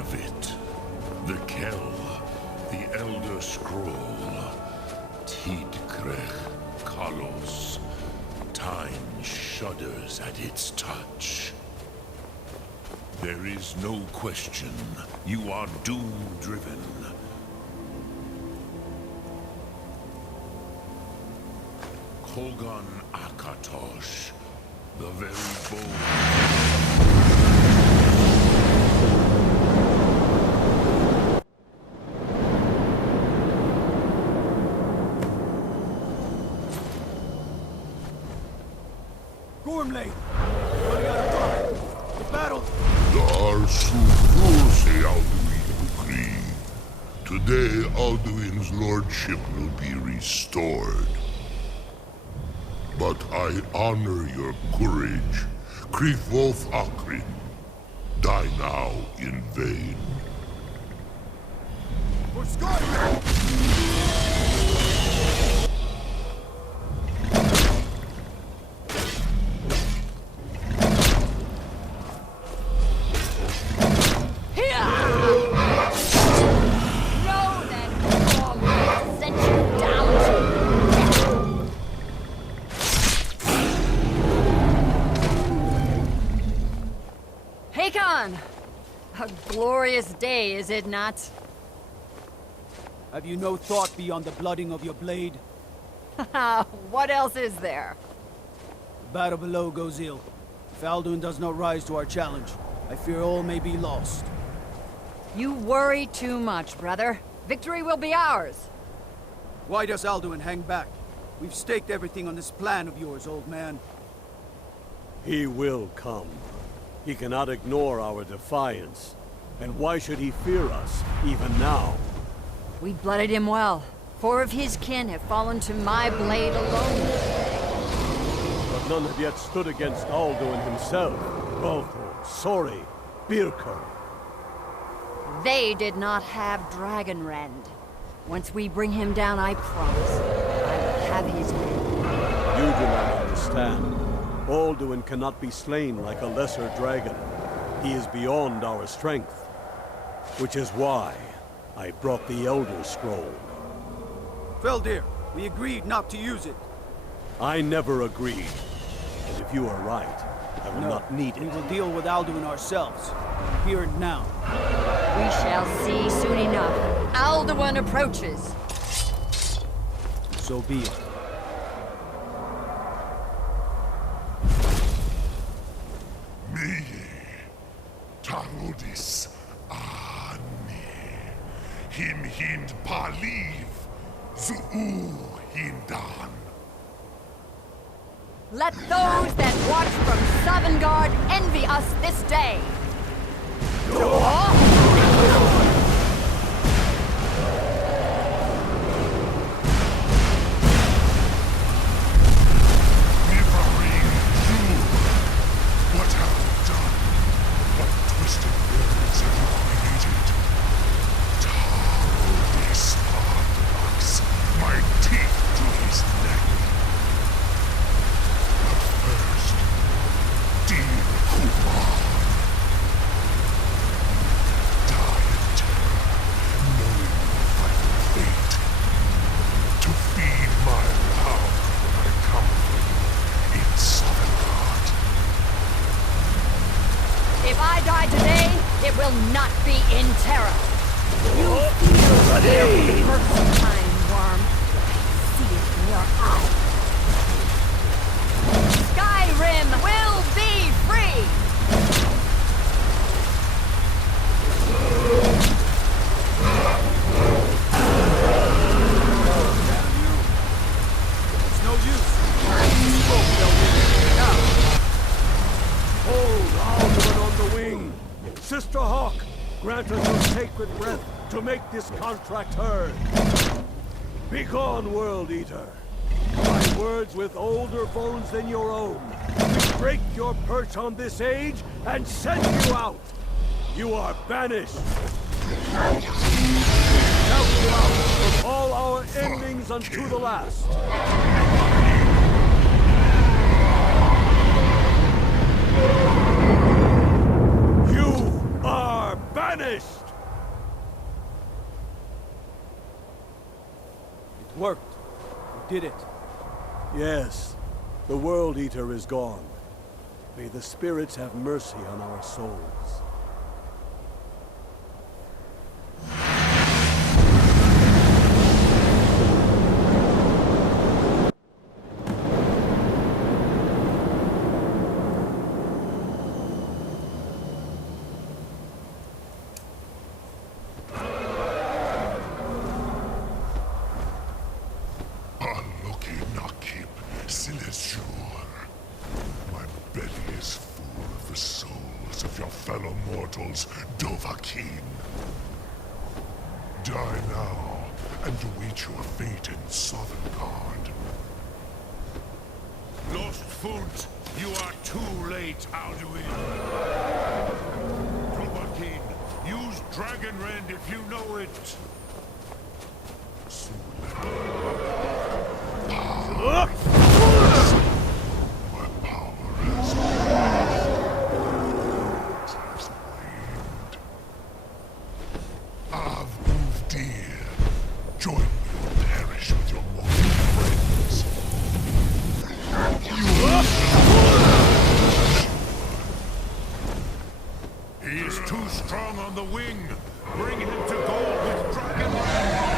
have it. The Kell, the Elder Scroll. Tidkrech Kalos. Time shudders at its touch. There is no question. You are doom-driven. Kogan Akatosh, the very bold. Gormley! Running out of time! The battle! Dar Sukurse Alduin agree. Today Alduin's lordship will be restored. But I honor your courage. Krithwolf Akrin. Die now in vain. For Skyrim! A glorious day, is it not? Have you no thought beyond the blooding of your blade? What else is there? The battle below goes ill. If Alduin does not rise to our challenge, I fear all may be lost. You worry too much, brother. Victory will be ours. Why does Alduin hang back? We've staked everything on this plan of yours, old man. He will come. He cannot ignore our defiance. And why should he fear us, even now? We blooded him well. 4 of his kin have fallen to my blade alone. But none have yet stood against Alduin himself. Balthor, Sori, Birker. They did not have Dragonrend. Once we bring him down, I promise, I will have his men. You do not understand. Alduin cannot be slain like a lesser dragon. He is beyond our strength. Which is why I brought the Elder Scroll. Feldir, we agreed not to use it. I never agreed. And if you are right, I will not need it. We will deal with Alduin ourselves. Here and now. We shall see soon enough. Alduin approaches. So be it. Me, Tarudis, Ani, Him Hind Paliv, Zuu Hindan. Let those that watch from Sovngarde envy us this day. If I die today, it will not be in terror. You feel the very first time, worm. I see it in your eyes. Skyrim will be free! It's no use. Now. Hold Alduin on the wing! Sister Hawk, grant us your sacred breath to make this contract heard. Begone, World Eater. My words with older bones than your own. We break your perch on this age and send you out. You are banished. Count you out from all our endings unto the last. You are banished! vanished! It worked. You did it. Yes, the World Eater is gone. May the spirits have mercy on our souls. Unlucky Nakib, Silesur. My belly is full of the souls of your fellow mortals, Dovahkiin. Die now, and await your fate in Sovngarde. Lost Foot, you are too late, Alduin. Dovahkiin, use Dragon Rend if you know it. My power has waned. I've moved dear. Join me or perish with your mortal friends. He is too strong on the wing. Bring him to gold with Dragon Rend.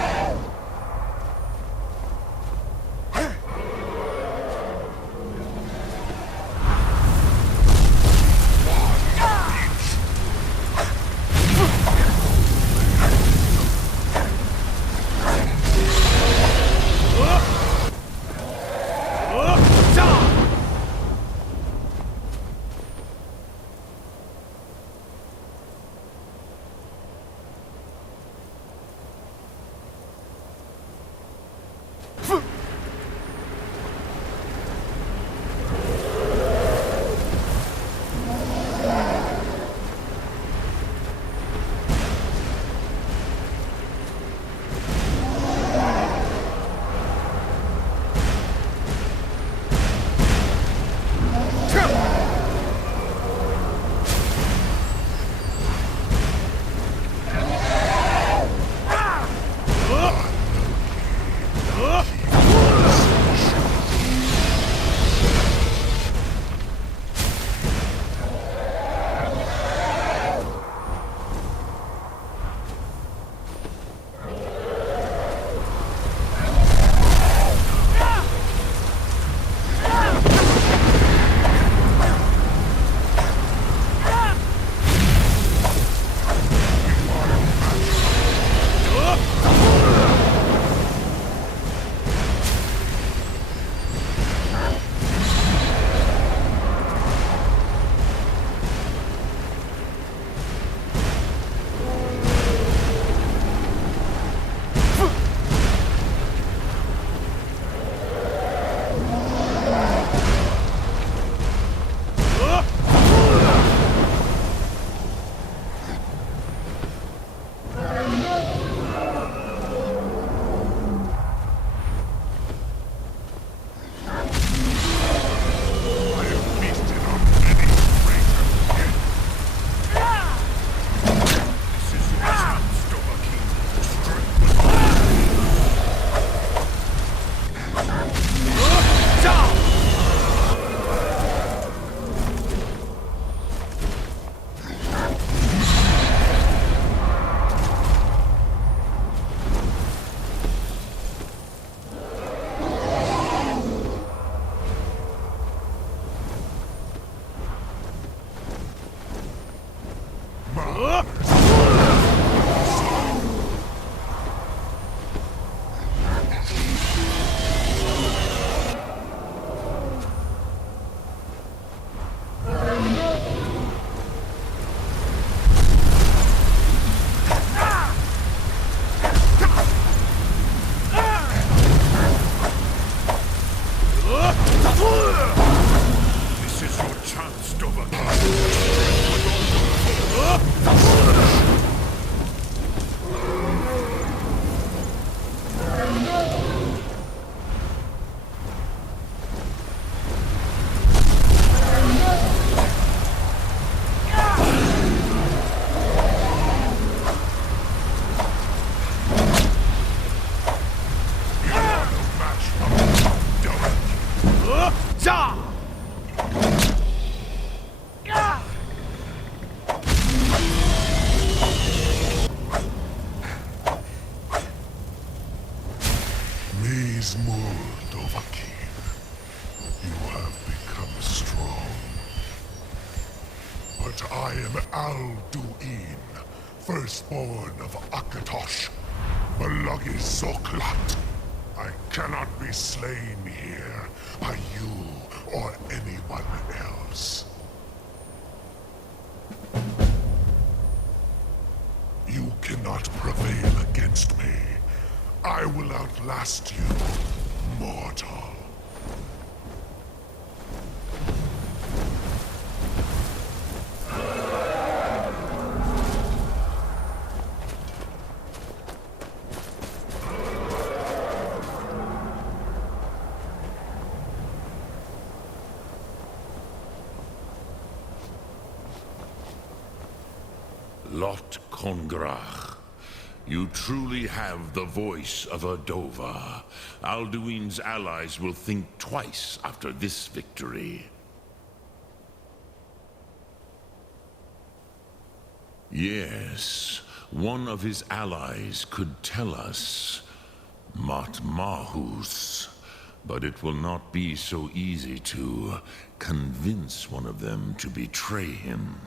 Alduin, firstborn of Akatosh, Malagi Zoklat. I cannot be slain here by you or anyone else. You cannot prevail against me. I will outlast you, mortal. Lot Kongrach. You truly have the voice of a Dova. Alduin's allies will think twice after this victory. Yes, one of his allies could tell us Matmahus, but it will not be so easy to convince one of them to betray him.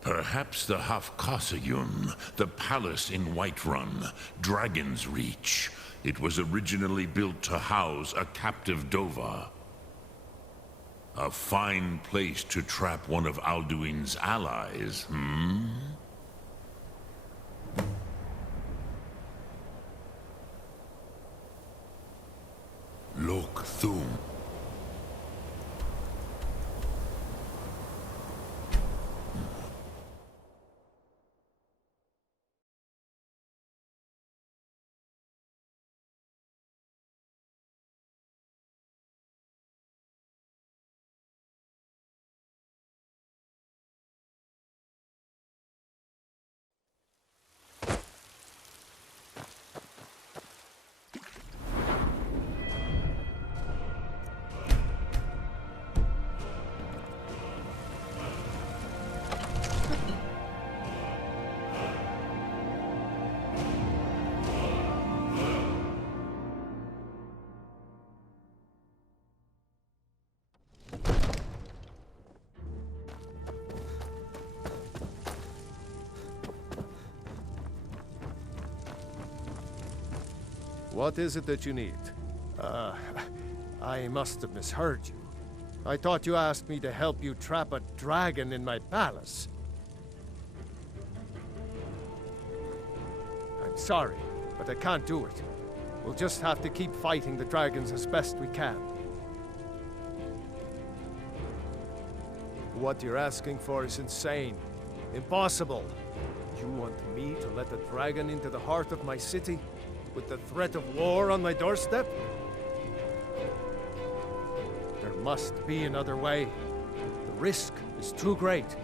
Perhaps the Hafkasayun, the palace in Whiterun, Dragon's Reach. It was originally built to house a captive Dova. A fine place to trap one of Alduin's allies, hmm? Lok Thum. What is it that you need? I must have misheard you. I thought you asked me to help you trap a dragon in my palace. I'm sorry, but I can't do it. We'll just have to keep fighting the dragons as best we can. What you're asking for is insane. Impossible. You want me to let a dragon into the heart of my city? With the threat of war on my doorstep? There must be another way. The risk is too great.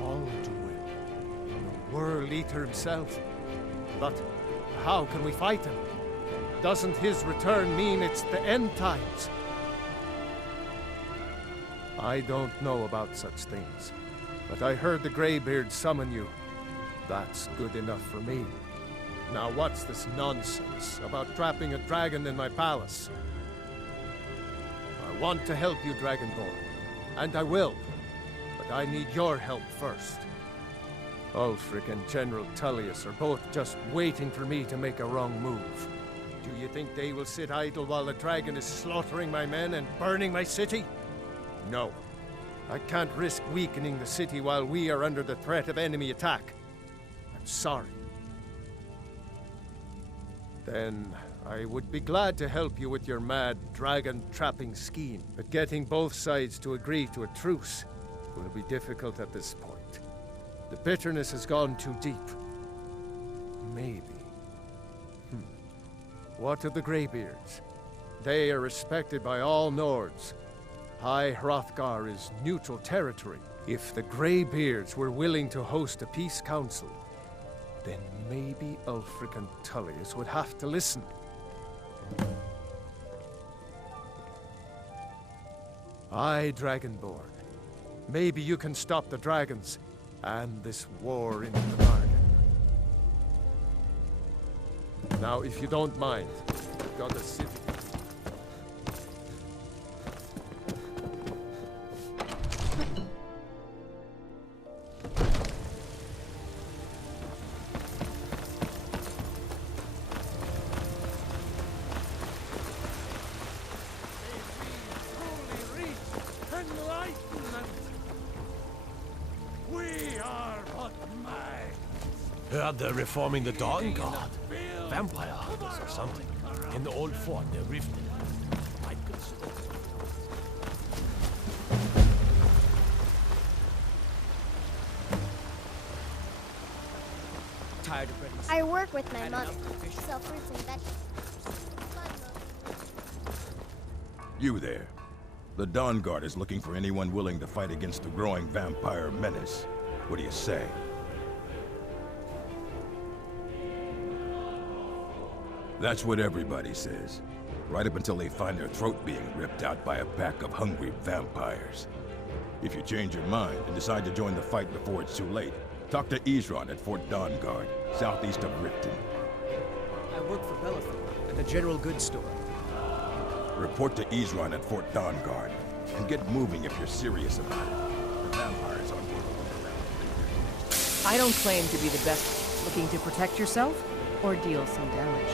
Alduin, the World Eater himself. But how can we fight him? Doesn't his return mean it's the end times? I don't know about such things, but I heard the Greybeard summon you. That's good enough for me. Now what's this nonsense about trapping a dragon in my palace? I want to help you, Dragonborn, and I will, but I need your help first. Ulfric and General Tullius are both just waiting for me to make a wrong move. Do you think they will sit idle while the dragon is slaughtering my men and burning my city? No. I can't risk weakening the city while we are under the threat of enemy attack. Sorry. Then I would be glad to help you with your mad dragon-trapping scheme, but getting both sides to agree to a truce will be difficult at this point. The bitterness has gone too deep. Maybe. What of the Greybeards? They are respected by all Nords. High Hrothgar is neutral territory. If the Greybeards were willing to host a peace council, then maybe Ulfric and Tullius would have to listen. Aye, Dragonborn. Maybe you can stop the dragons and this war into the bargain. Now, if you don't mind, I've got a city. are but minds. Heard they're reforming the Dawn Guard. Vampire hunters or something. In the old fort near Riften. I'd consider. Tired of bread and I work with my Had mother. enough of fish. Sell fruits and vegetables. You there. The Dawn Guard is looking for anyone willing to fight against the growing vampire menace. What do you say? That's what everybody says. Right up until they find their throat being ripped out by a pack of hungry vampires. If you change your mind and decide to join the fight before it's too late, talk to Isran at Fort Dawn Guard, southeast of Riften. I work for Belethor at the general goods store. Report to Isran at Fort Dawn Guard, and get moving if you're serious about it. The vampires aren't going to look around. I don't claim to be the best. Looking to protect yourself or deal some damage?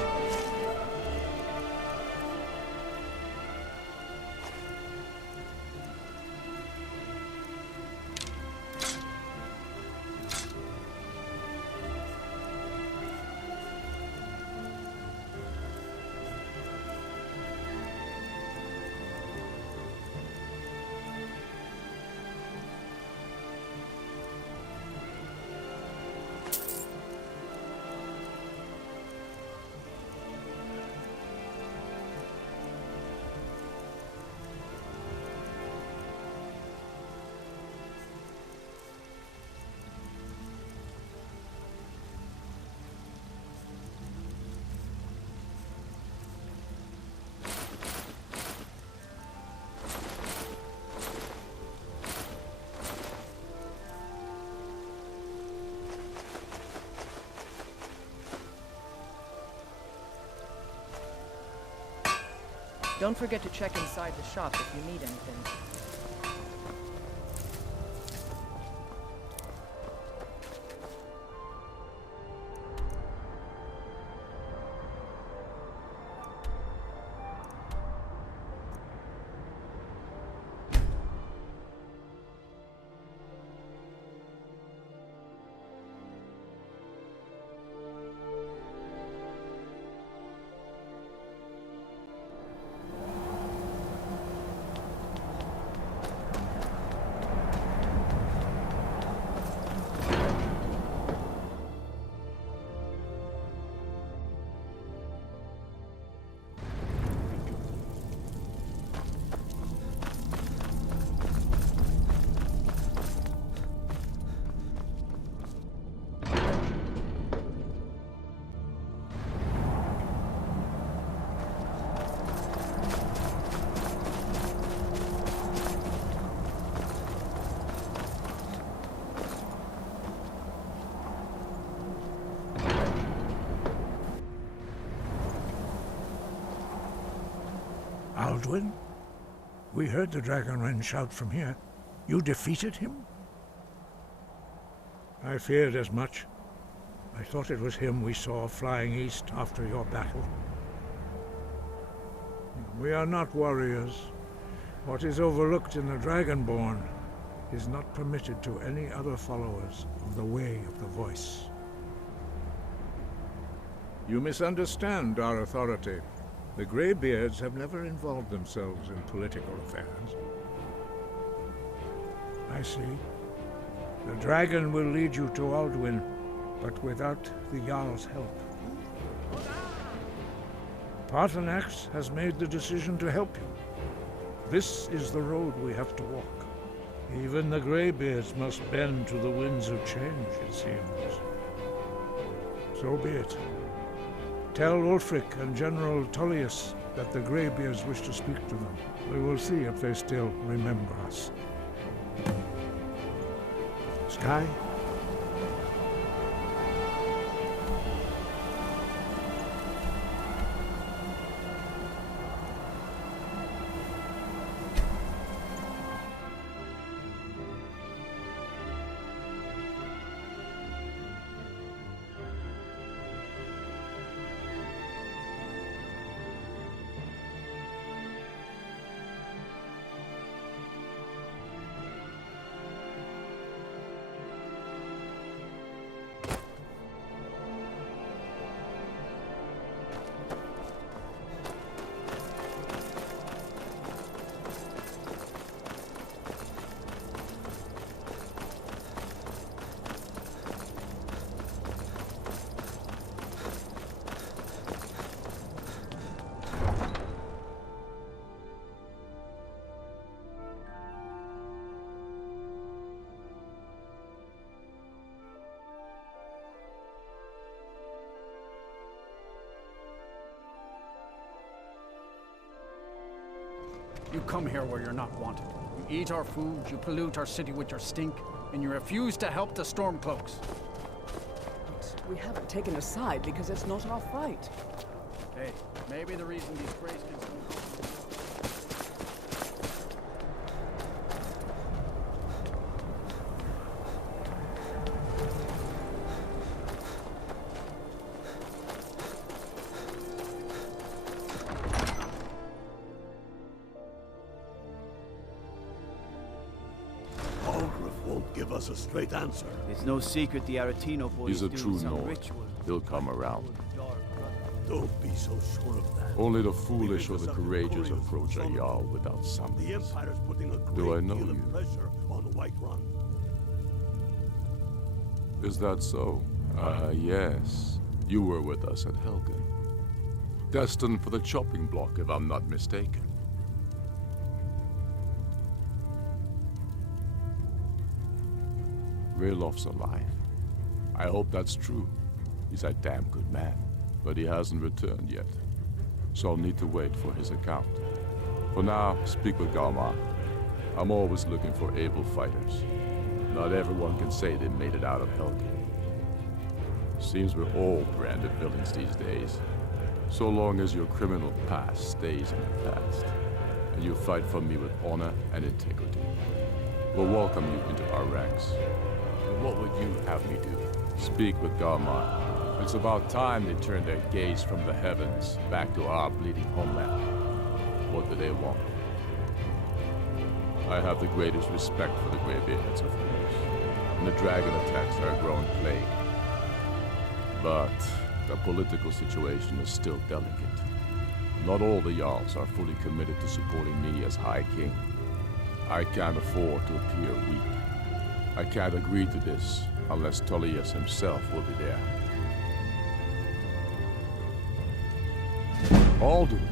Don't forget to check inside the shop if you need anything. Alduin? We heard the Dragonren shout from here. You defeated him? I feared as much. I thought it was him we saw flying east after your battle. We are not warriors. What is overlooked in the Dragonborn is not permitted to any other followers of the Way of the Voice. You misunderstand our authority. The Greybeards have never involved themselves in political affairs. I see. The dragon will lead you to Alduin, but without the Jarl's help. Paarthurnax has made the decision to help you. This is the road we have to walk. Even the Greybeards must bend to the winds of change, it seems. So be it. Tell Ulfric and General Tullius that the Greybeards wish to speak to them. We will see if they still remember us. Sky? You come here where you're not wanted. You eat our food, you pollute our city with your stink, and you refuse to help the Stormcloaks. But we haven't taken a side because it's not our fight. Hey, maybe the reason these Greyskins don't come... Won't give us a straight answer. It's no secret the Aretino boys He's a do true some Nord. ritual. He'll come around. Don't be so sure of that. Only the foolish or the courageous approach a Jarl without The summons. Empire's putting a Do I great know deal of you? pressure on Whiterun. Is that so? Yes. You were with us at Helgen. Destined for the chopping block, if I'm not mistaken. Raylof's alive. I hope that's true. He's a damn good man, but he hasn't returned yet. So I'll need to wait for his account. For now, speak with Galmar. I'm always looking for able fighters. Not everyone can say they made it out of Helgen. Seems we're all branded villains these days. So long as your criminal past stays in the past, and you fight for me with honor and integrity, we'll welcome you into our ranks. And what would you have me do? Speak with Galmar. It's about time they turned their gaze from the heavens back to our bleeding homeland. What do they want? I have the greatest respect for the Greybeards, of course, and the dragon attacks are a growing plague. But the political situation is still delicate. Not all the Jarls are fully committed to supporting me as High King. I can't afford to appear weak. I can't agree to this unless Tullius himself will be there. Alduin,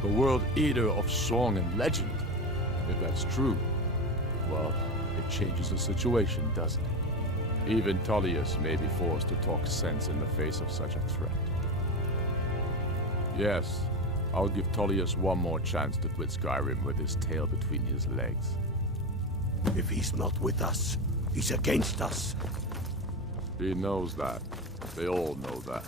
the World Eater of song and legend. If that's true, well, it changes the situation, doesn't it? Even Tullius may be forced to talk sense in the face of such a threat. Yes, I'll give Tullius one more chance to quit Skyrim with his tail between his legs. If he's not with us, he's against us. He knows that. They all know that.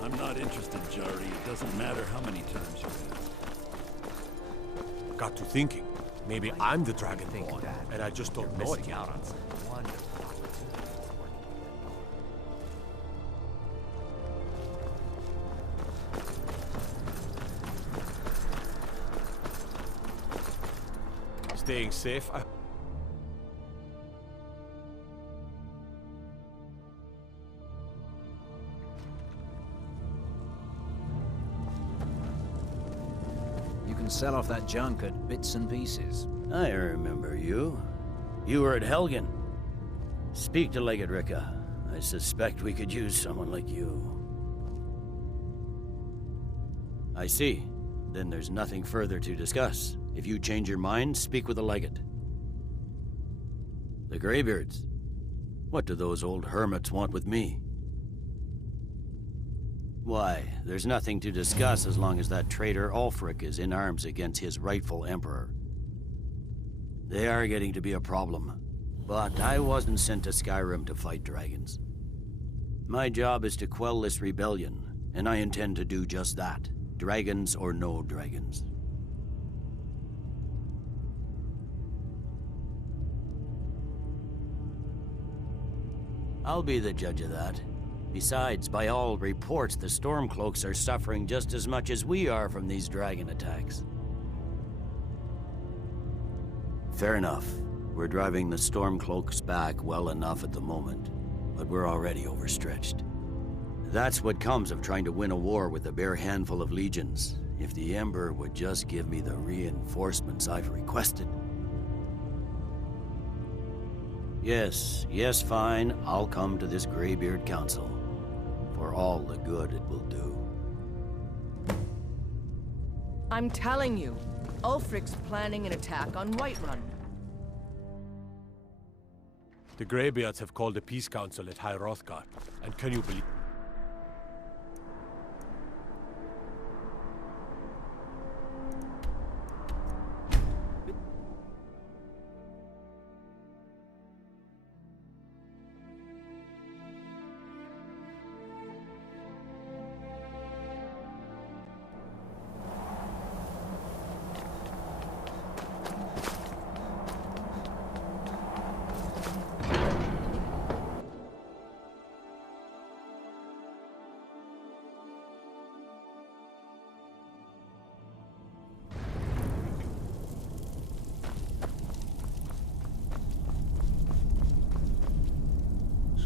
I'm not interested, Jari. It doesn't matter how many times you ask. Got to thinking. Maybe I'm the Dragonborn, and I just don't know it yet. Out on some wonderful opportunities working. Staying safe. Sell off that junk at bits and pieces. I remember you. You were at Helgen. Speak to Legate Ricka. I suspect we could use someone like you. I see. Then there's nothing further to discuss. If you change your mind, speak with the Legate. The Greybeards. What do those old hermits want with me? Why, there's nothing to discuss as long as that traitor Ulfric is in arms against his rightful emperor. They are getting to be a problem. But I wasn't sent to Skyrim to fight dragons. My job is to quell this rebellion, and I intend to do just that. Dragons or no dragons. I'll be the judge of that. Besides, by all reports, the Stormcloaks are suffering just as much as we are from these dragon attacks. Fair enough. We're driving the Stormcloaks back well enough at the moment, but we're already overstretched. That's what comes of trying to win a war with a bare handful of legions. If the Emperor would just give me the reinforcements I've requested. Yes, fine. I'll come to this Greybeard Council. For all the good it will do. I'm telling you, Ulfric's planning an attack on Whiterun. The Greybeards have called a peace council at High Hrothgar, and can you believe...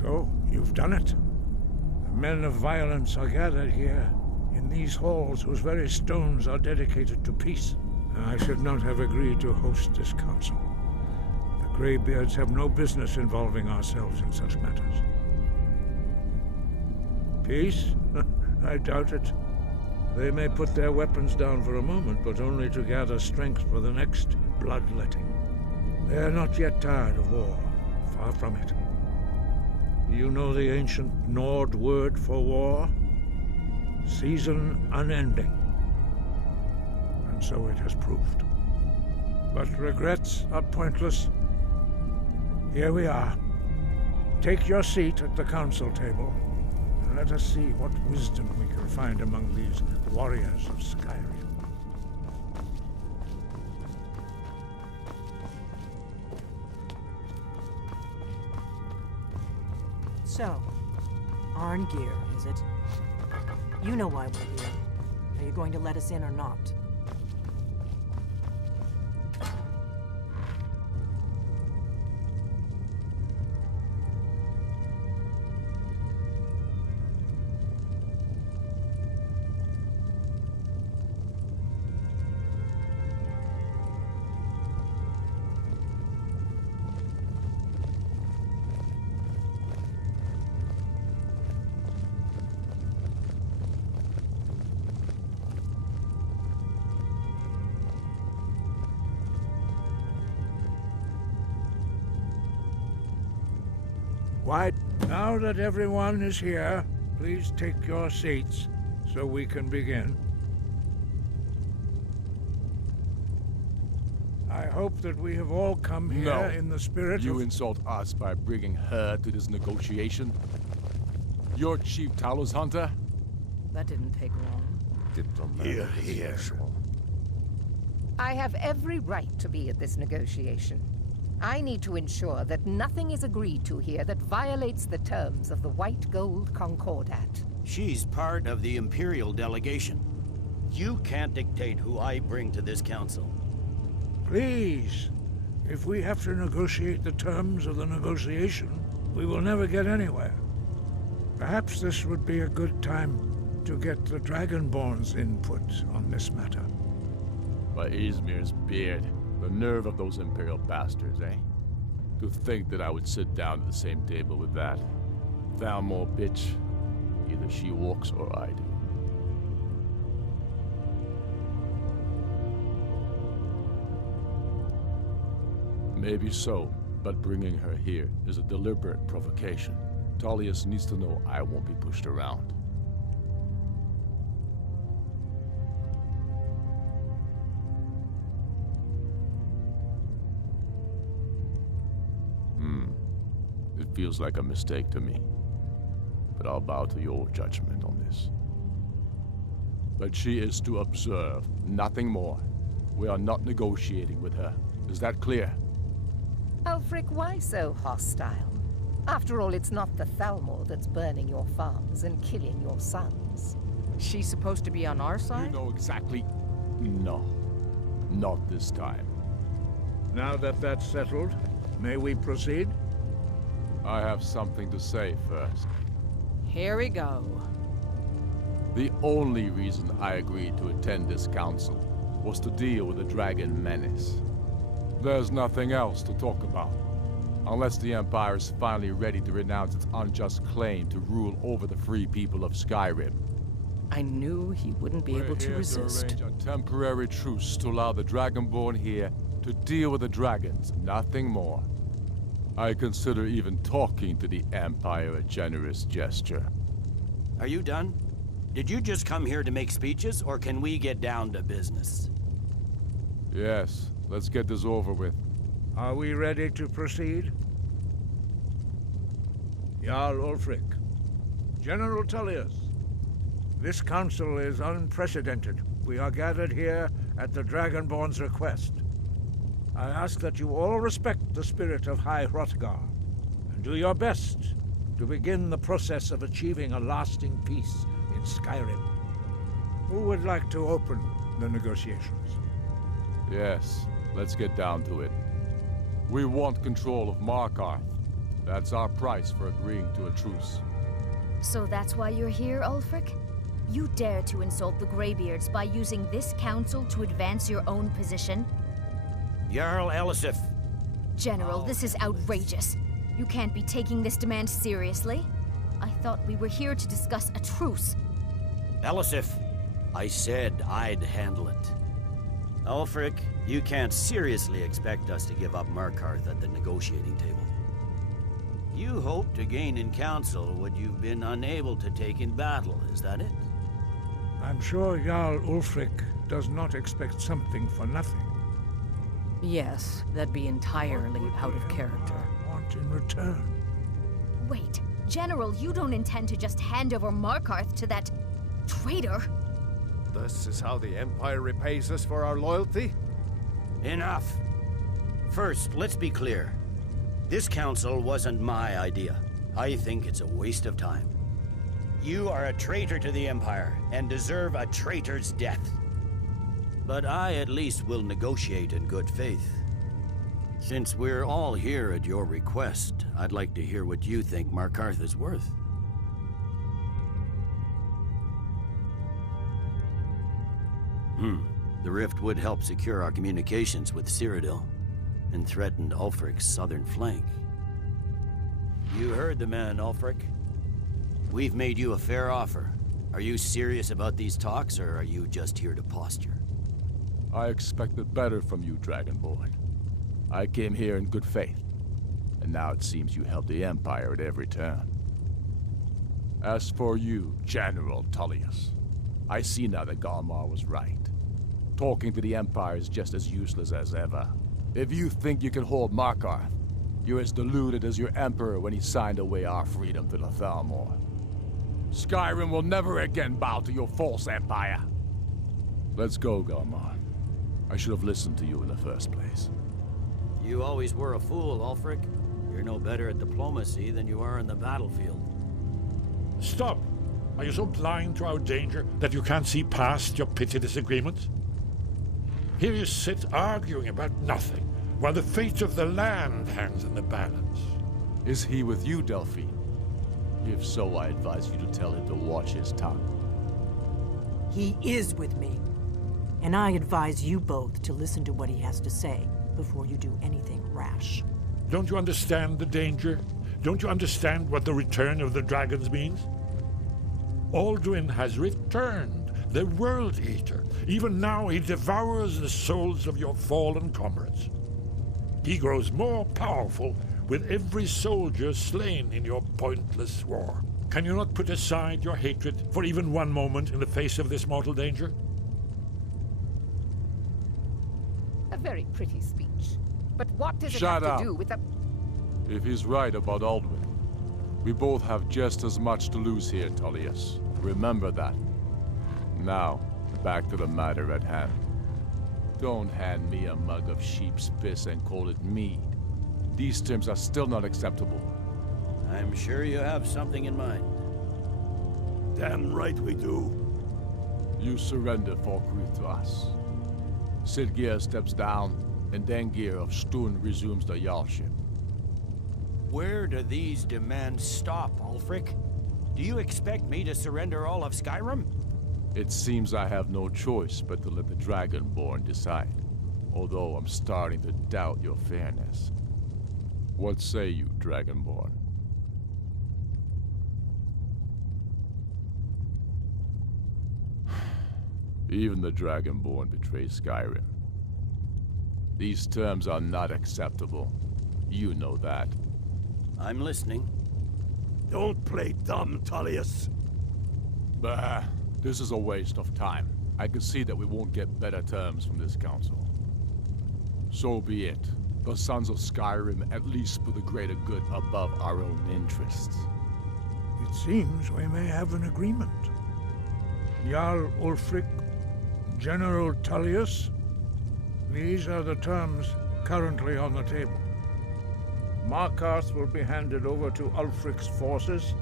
So, you've done it. The men of violence are gathered here, in these halls whose very stones are dedicated to peace. I should not have agreed to host this council. The Greybeards have no business involving ourselves in such matters. Peace? I doubt it. They may put their weapons down for a moment, but only to gather strength for the next bloodletting. They are not yet tired of war. Far from it. You know the ancient Nord word for war? Season unending. And so it has proved. But regrets are pointless. Here we are. Take your seat at the council table, and let us see what wisdom we can find among these warriors of Skyrim. So, Arngeir, is it? You know why we're here. Are you going to let us in or not? Why, now that everyone is here, please take your seats so we can begin. I hope that we have all come here in the spirit You of... insult us by bringing her to this negotiation? You're Chief Talos Hunter? That didn't take long. Diplomatic as usual. I have every right to be at this negotiation. I need to ensure that nothing is agreed to here that violates the terms of the White Gold Concordat. She's part of the Imperial delegation. You can't dictate who I bring to this council. Please, if we have to negotiate the terms of the negotiation, we will never get anywhere. Perhaps this would be a good time to get the Dragonborn's input on this matter. By Izmir's beard. The nerve of those Imperial bastards, eh? To think that I would sit down at the same table with that. Thalmor bitch. Either she walks or I do. Maybe so, but bringing her here is a deliberate provocation. Tullius needs to know I won't be pushed around. It feels like a mistake to me, but I'll bow to your judgment on this. But she is to observe, nothing more. We are not negotiating with her. Is that clear? Ulfric, why so hostile? After all, it's not the Thalmor that's burning your farms and killing your sons. She's supposed to be on our side? You know exactly... No. Not this time. Now that that's settled, May we proceed? I have something to say first. Here we go. The only reason I agreed to attend this council was to deal with the dragon menace. There's nothing else to talk about, unless the Empire is finally ready to renounce its unjust claim to rule over the free people of Skyrim. I knew he wouldn't be able to resist. To arrange a temporary truce to allow the Dragonborn here to deal with the dragons, nothing more. I consider even talking to the Empire a generous gesture. Are you done? Did you just come here to make speeches, or can we get down to business? Yes, let's get this over with. Are we ready to proceed? Jarl Ulfric, General Tullius, this council is unprecedented. We are gathered here at the Dragonborn's request. I ask that you all respect the spirit of High Hrothgar, and do your best to begin the process of achieving a lasting peace in Skyrim. Who would like to open the negotiations? Yes, let's get down to it. We want control of Markarth. That's our price for agreeing to a truce. So that's why you're here, Ulfric? You dare to insult the Greybeards by using this council to advance your own position? Jarl Elisif. General, this is outrageous. You can't be taking this demand seriously. I thought we were here to discuss a truce. Elisif, I said I'd handle it. Ulfric, you can't seriously expect us to give up Markarth at the negotiating table. You hoped to gain in council what you've been unable to take in battle, is that it? I'm sure Jarl Ulfric does not expect something for nothing. Yes, that'd be entirely out of character. Want in return? Wait, General, you don't intend to just hand over Markarth to that traitor? This is how the Empire repays us for our loyalty? Enough. First, let's be clear. This council wasn't my idea. I think it's a waste of time. You are a traitor to the Empire, and deserve a traitor's death. But I at least will negotiate in good faith. Since we're all here at your request, I'd like to hear what you think Markarth is worth. The rift would help secure our communications with Cyrodiil, and threatened Ulfric's southern flank. You heard the man, Ulfric. We've made you a fair offer. Are you serious about these talks, or are you just here to posture? I expected better from you, Dragonborn. I came here in good faith, and now it seems you help the Empire at every turn. As for you, General Tullius, I see now that Galmar was right. Talking to the Empire is just as useless as ever. If you think you can hold Markarth, you're as deluded as your Emperor when he signed away our freedom to the Thalmor. Skyrim will never again bow to your false empire. Let's go, Galmar. I should have listened to you in the first place. You always were a fool, Ulfric. You're no better at diplomacy than you are in the battlefield. Stop! Are you so blind to our danger that you can't see past your petty disagreements? Here you sit arguing about nothing, while the fate of the land hangs in the balance. Is he with you, Delphine? If so, I advise you to tell him to watch his tongue. He is with me. And I advise you both to listen to what he has to say before you do anything rash. Don't you understand the danger? Don't you understand what the return of the dragons means? Alduin has returned, the World Eater. Even now he devours the souls of your fallen comrades. He grows more powerful with every soldier slain in your pointless war. Can you not put aside your hatred for even one moment in the face of this mortal danger? A very pretty speech. But what does it Shut have up. to do with the... If he's right about Alduin, we both have just as much to lose here, Tullius. Remember that. Now, back to the matter at hand. Don't hand me a mug of sheep's piss and call it mead. These terms are still not acceptable. I'm sure you have something in mind. Damn right we do. You surrender Falkreath to us. Sidgeir steps down, and Dengir of Stun resumes the Jarlship. Where do these demands stop, Ulfric? Do you expect me to surrender all of Skyrim? It seems I have no choice but to let the Dragonborn decide. Although I'm starting to doubt your fairness. What say you, Dragonborn? Even the Dragonborn betray Skyrim. These terms are not acceptable. You know that. I'm listening. Don't play dumb, Tullius. Bah, this is a waste of time. I can see that we won't get better terms from this council. So be it. The Sons of Skyrim at least put the greater good above our own interests. It seems we may have an agreement. Jarl Ulfric, General Tullius, these are the terms currently on the table. Markarth will be handed over to Ulfric's forces,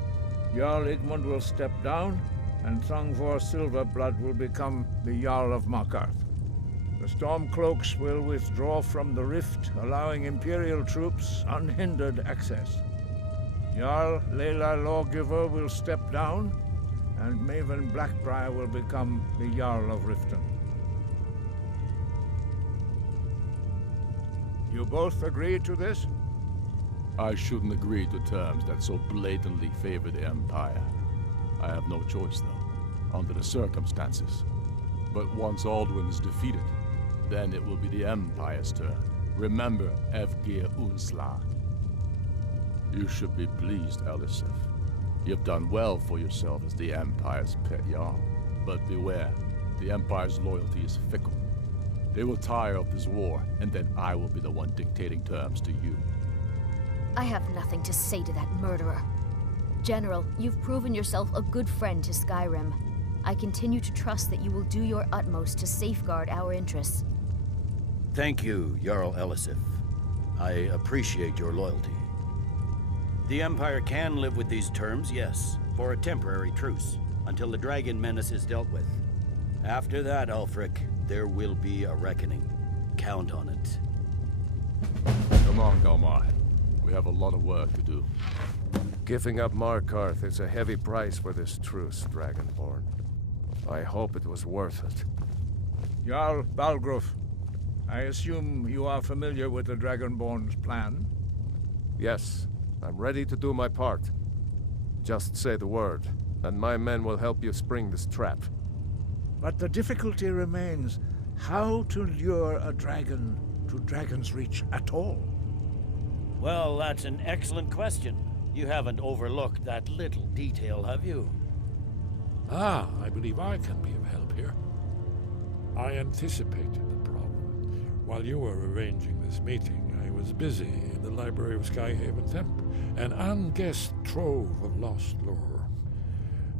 Jarl Igmund will step down, and Thangvor Silverblood will become the Jarl of Markarth. The Stormcloaks will withdraw from the rift, allowing Imperial troops unhindered access. Jarl Leila Lawgiver will step down, and Maven Blackbriar will become the Jarl of Riften. You both agree to this? I shouldn't agree to terms that so blatantly favor the Empire. I have no choice, though, under the circumstances. But once Alduin is defeated, then it will be the Empire's turn. Remember Evgir Unsla. You should be pleased, Elisif. You've done well for yourself as the Empire's pet Jarl. But beware, the Empire's loyalty is fickle. They will tire of this war, and then I will be the one dictating terms to you. I have nothing to say to that murderer. General, you've proven yourself a good friend to Skyrim. I continue to trust that you will do your utmost to safeguard our interests. Thank you, Jarl Elisif. I appreciate your loyalty. The Empire can live with these terms, yes, for a temporary truce, until the dragon menace is dealt with. After that, Ulfric, there will be a reckoning. Count on it. Come on, Galmar. We have a lot of work to do. Giving up Markarth is a heavy price for this truce, Dragonborn. I hope it was worth it. Jarl Balgruf, I assume you are familiar with the Dragonborn's plan? Yes, I'm ready to do my part. Just say the word, and my men will help you spring this trap. But the difficulty remains how to lure a dragon to Dragon's Reach at all. Well, that's an excellent question. You haven't overlooked that little detail, have you? Ah, I believe I can be of help here. I anticipated the problem. While you were arranging this meeting, I was busy in the library of Skyhaven Temp, an unguessed trove of lost lore.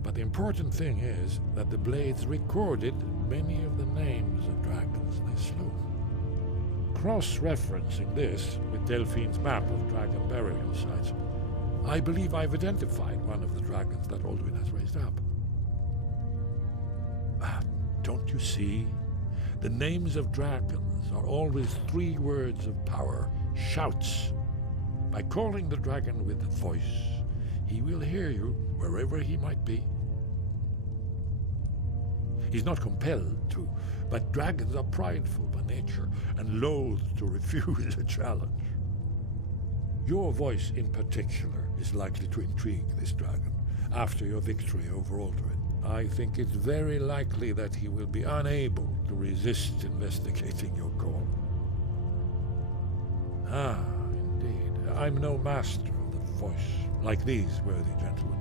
But the important thing is that the Blades recorded many of the names of dragons they slew. Cross-referencing this with Delphine's map of dragon burial sites, I believe I've identified one of the dragons that Alduin has raised up. Don't you see? The names of dragons are always 3 words of power, shouts. By calling the dragon with a voice, he will hear you wherever he might be. He's not compelled to, but dragons are prideful by nature and loath to refuse a challenge. Your voice in particular is likely to intrigue this dragon after your victory over Alduin. I think it's very likely that he will be unable to resist investigating your call. Ah, indeed. I'm no master of the voice, like these worthy gentlemen,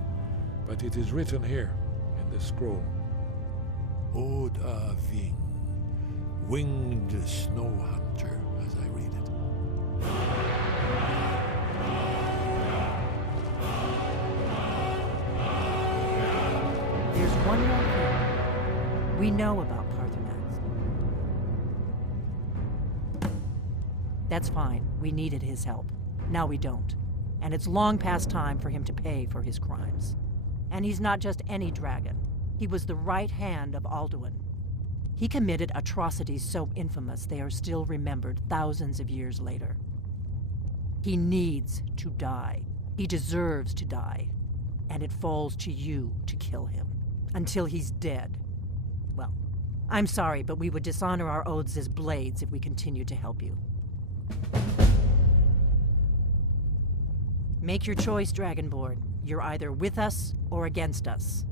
but it is written here in this scroll. Oda Ving, winged snow hunter, as I read it. There's one more thing. We know about Paarthurnax. That's fine. We needed his help. Now we don't. And it's long past time for him to pay for his crimes. And he's not just any dragon. He was the right hand of Alduin. He committed atrocities so infamous they are still remembered thousands of years later. He needs to die. He deserves to die. And it falls to you to kill him. Until he's dead. Well, I'm sorry, but we would dishonor our oaths as blades if we continued to help you. Make your choice, Dragonborn. You're either with us or against us.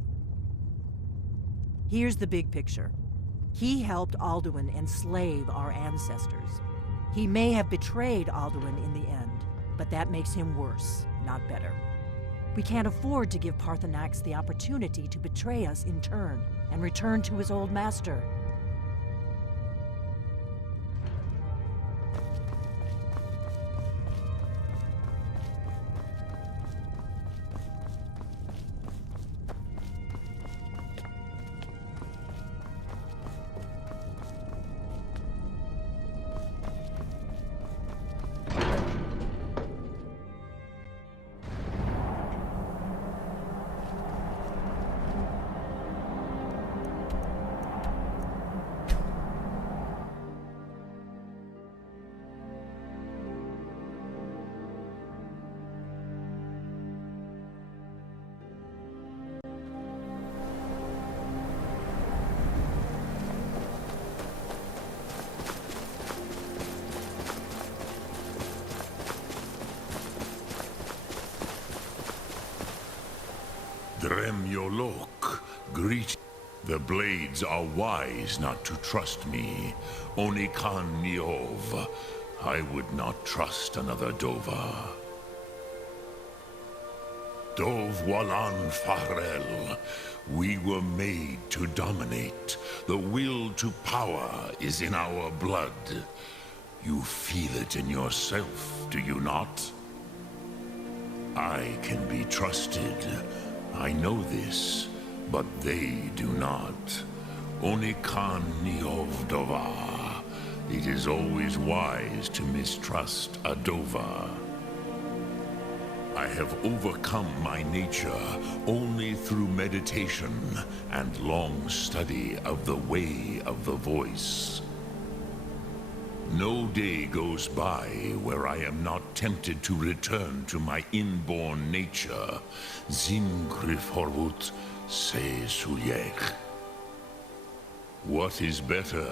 Here's the big picture. He helped Alduin enslave our ancestors. He may have betrayed Alduin in the end, but that makes him worse, not better. We can't afford to give Parthenax the opportunity to betray us in turn and return to his old master. Dremyolok, greet. The blades are wise not to trust me. Onikan Niov. I would not trust another Dova. Dov Walan Farel. We were made to dominate. The will to power is in our blood. You feel it in yourself, do you not? I can be trusted. I know this, but they do not. Onikan Niov Dova. It is always wise to mistrust a Dova. I have overcome my nature only through meditation and long study of the way of the voice. No day goes by where I am not tempted to return to my inborn nature. Zimgriforvut se suyek. What is better,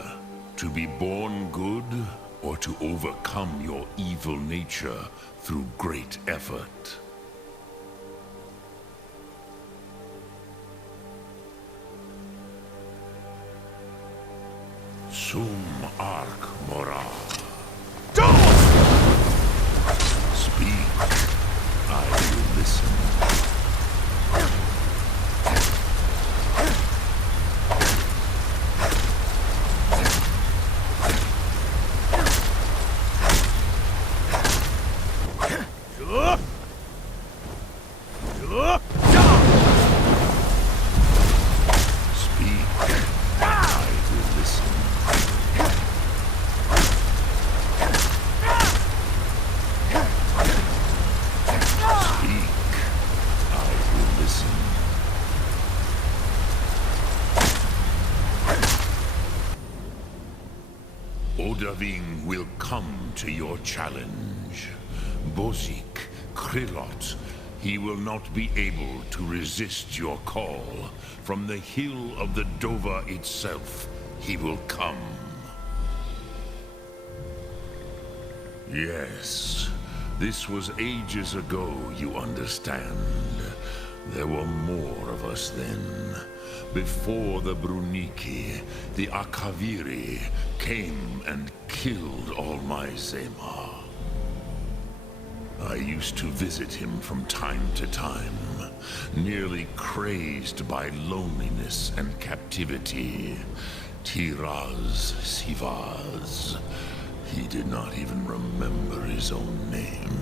to be born good or to overcome your evil nature through great effort? Sum arc mora. Speak, I will listen. Odahviing will come to your challenge. Bozik, Krillot, he will not be able to resist your call. From the hill of the Dova itself, he will come. Yes, this was ages ago, you understand. There were more of us then. Before the Bruniki, the Akaviri came and killed all my Zema. I used to visit him from time to time, nearly crazed by loneliness and captivity. Tiraz Sivaz. He did not even remember his own name.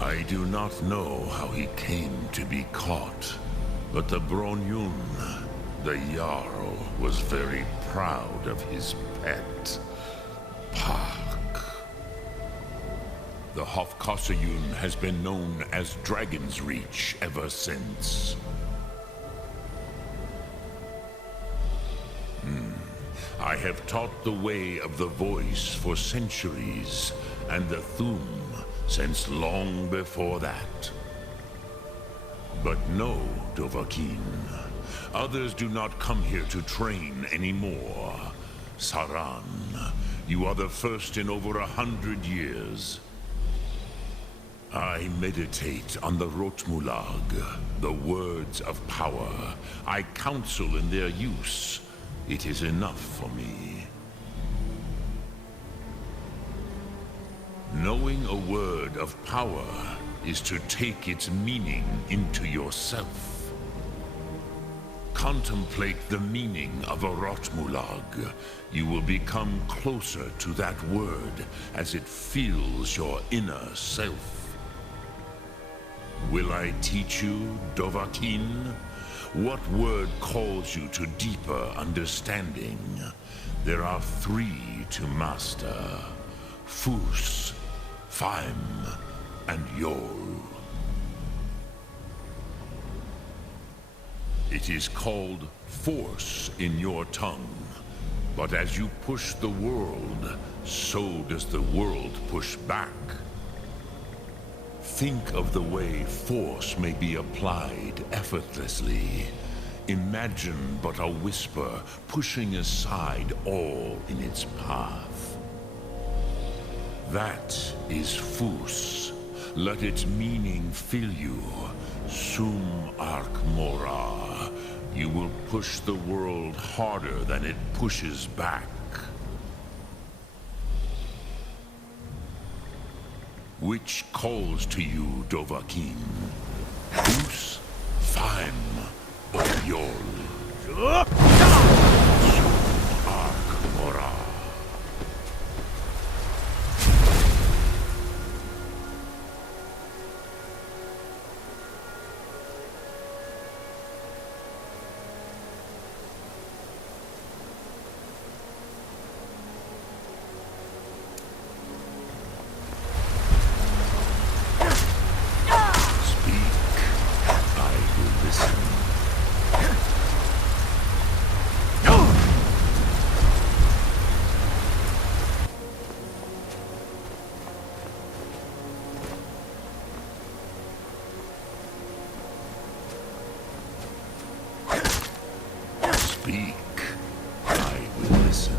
I do not know how he came to be caught, but the Bronyun, the Jarl, was very proud of his pet, Pak. The Hofkosayun has been known as Dragon's Reach ever since. I have taught the way of the voice for centuries, and the Thum since long before that. But no, Dovahkiin. Others do not come here to train anymore. Saran, you are the first in over 100 years. I meditate on the Rotmulag, the words of power. I counsel in their use. It is enough for me. Knowing a word of power is to take its meaning into yourself. Contemplate the meaning of a Rotmulag. You will become closer to that word as it fills your inner self. Will I teach you, Dovahkiin? What word calls you to deeper understanding? There are 3 to master. Fus, Faim, and Yol. It is called force in your tongue. But as you push the world, so does the world push back. Think of the way force may be applied effortlessly. Imagine but a whisper pushing aside all in its path. That is Fus. Let its meaning fill you. Sum Ark Mora. You will push the world harder than it pushes back. Which calls to you, Dovahkiin? Fus, Faim, or Yol? Sum Ark Mora. Speak. I will listen.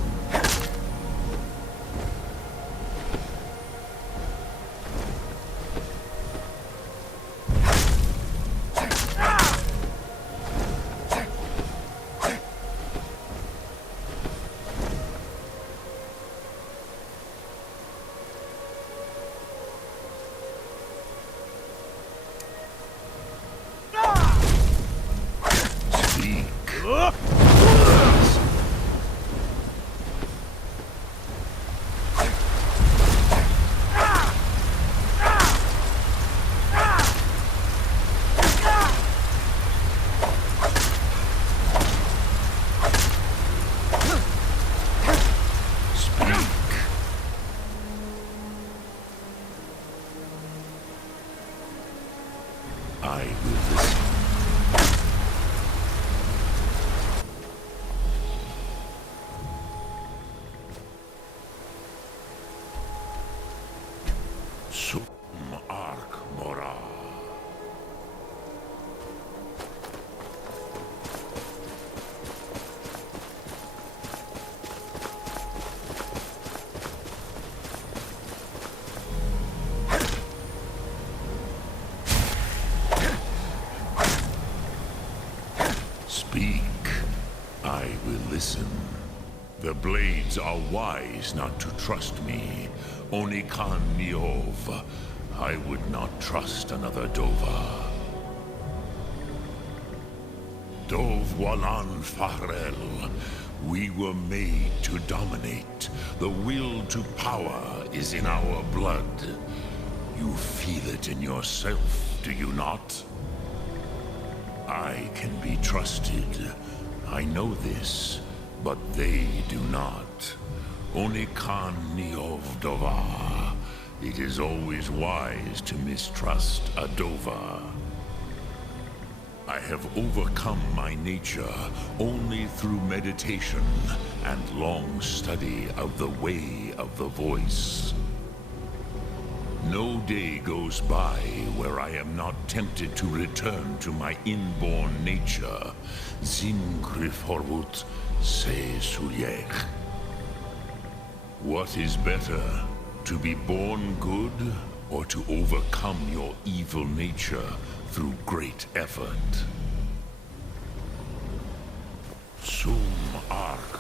I will listen. Sum Ark Mora. Speak. I will listen. The blades are wise not to trust me. Onikan Niov. I would not trust another Dova. Dov Walan Farel. We were made to dominate. The will to power is in our blood. You feel it in yourself, do you not? I can be trusted. I know this, but they do not. Onikan Niov Dova. It is always wise to mistrust a Dova. I have overcome my nature only through meditation and long study of the way of the voice. No day goes by where I am not tempted to return to my inborn nature. Zimgrifhorvut se suliech. What is better, to be born good, or to overcome your evil nature through great effort? Sum arc